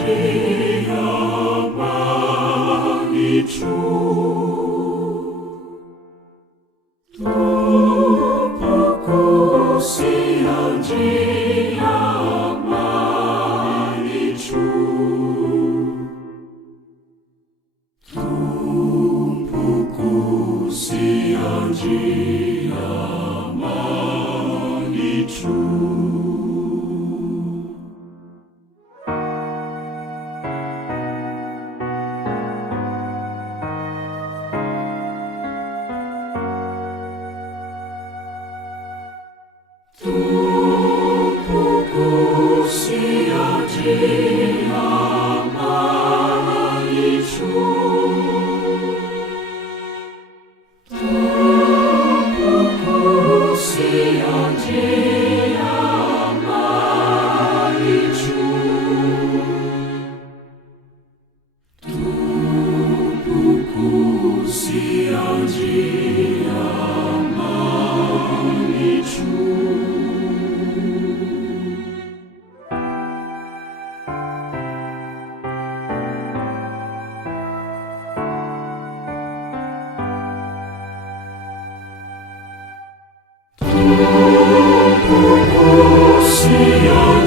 njia, amani tu. Tupukusia njia, amani tu. Tupukusia njia, amani tu. Tupukusia njia, amani tu. Tupukusia njia, amani tu. Tupukusia njia, amani tu. Tupukusia